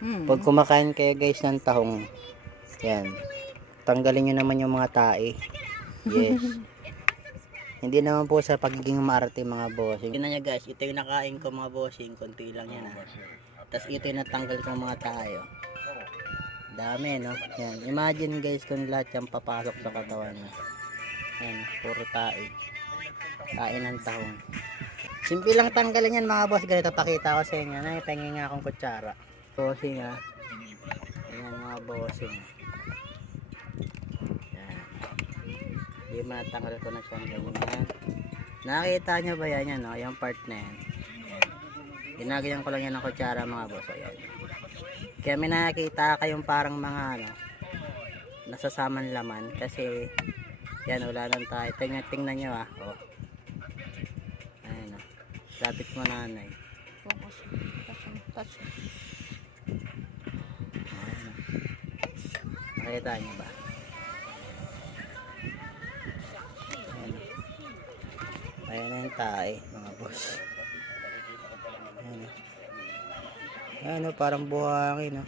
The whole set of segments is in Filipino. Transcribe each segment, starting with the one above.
Pag kumakain kayo guys ng tahong, yan, tanggalin nyo naman yung mga tae. Yes. Hindi naman po sa pagiging maarte mga bossing. Tingnan nyo guys, ito yung nakain ko mga bossing, konti lang yan ha. Tapos ito yung natanggal ko mga tae. Dami no. Yan. Imagine guys kung lahat yung papasok sa katawan nyo. Yan, puro tae. Tae ng tahong. Simple lang tanggalin yan mga boss. Ganito pakita ko sa inyo. Naipengin nga akong kutsara. Bossing ha. Yan mga bossing. Yan. Hindi matanggal ko na siyang ganyan. Nakita nyo ba yan yan no? Yung part na yan. Yan. Ginagayan ko lang yan ng kutsara mga boss. Ayan. Kaya may nakikita kayong parang mga ano, nasasaman laman. Kasi yan wala nang tayo. Tingnan nyo ah. Oh. Ayan o. Lapit mo nanay. Focus. Touch. Ayan o. Nakita nyo ba? Ayan o. Ayan na yung tae mga boss. Ayan o. Ayan o. Parang buhangin o.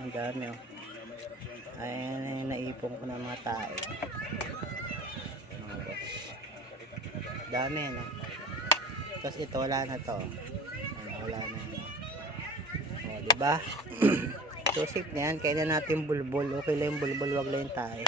Ang dami o. Ayan na yung naipong ko ng mga tae. Mga boss. Dami no. Tapos ito wala na to. Ayan, wala na yun. O diba? So safe na yan. Kaya na natin bulbul. Okay lang yung bulbul. Wag lang yung tae.